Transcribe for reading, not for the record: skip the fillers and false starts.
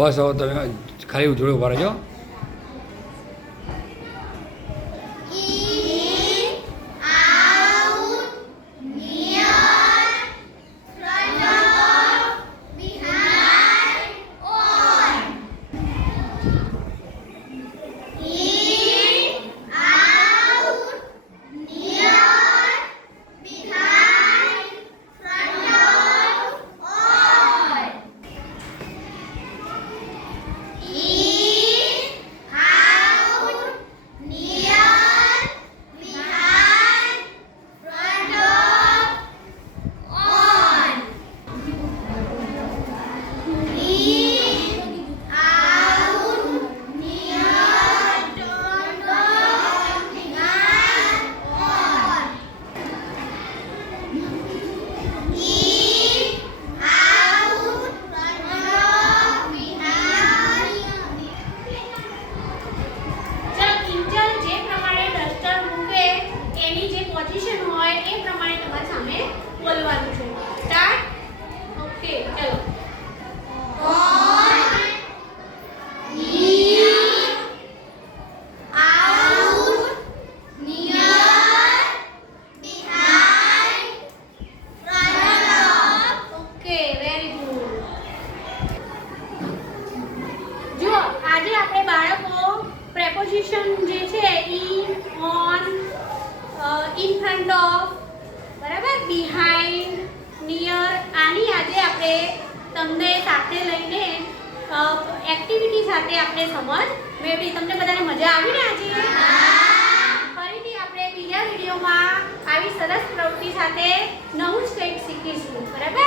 બસ હવે તમે ખાલી જોડે ઉભા રહેજો. preposition જે છે in, on, in front of, બરાબર, behind, near, આની આજે આપણે તમને સાથે લઈને એક્ટિવિટી સાથે આપણે સમજ મેળવી. તમને બધાને મજા આવી ને આજે? ફરીથી આપણે બીજા વિડીયોમાં આવી સરસ પ્રવૃત્તિ સાથે નવું જ કંઈક શીખીશું, બરાબર?